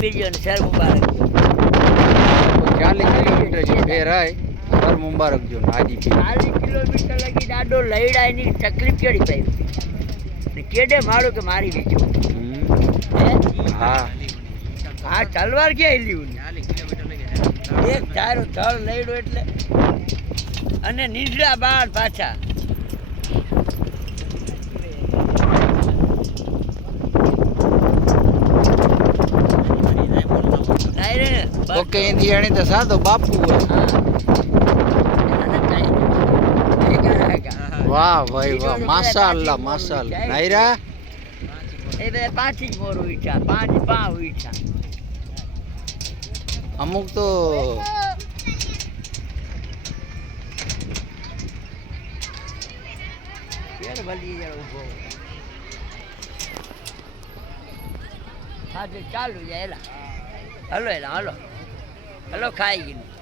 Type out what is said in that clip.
બીજો ને સર મુબારક 40 કિલોમીટર છે ફેરાય સર મુબારક જો હાજી 40 કિલોમીટર લગી ડાડો લઈડાય ની તકલીફ કેડી પઈ ને કેડે માળું કે મારી વેચો હા હા તલવાર ક્યાં લ્યું 40 કિલોમીટર લગી એક ધારો ધળ લઈડો એટલે અને નીંદડા બાર પાછા ઓકે ઇન્ડિયાની તો સાદો બાપુ હોય વાહ ભાઈ વાહ માશાઅલ્લાહ માશાઅલ્લાહ નાયરા એ બે પાંચ જ મોર ઉઠ્યા પાંચ ઉઠ્યા અમુક તો યાર ભલી યાર ઉભો આજે ચાલુ જાય એલા હલો ખાઈ ગયું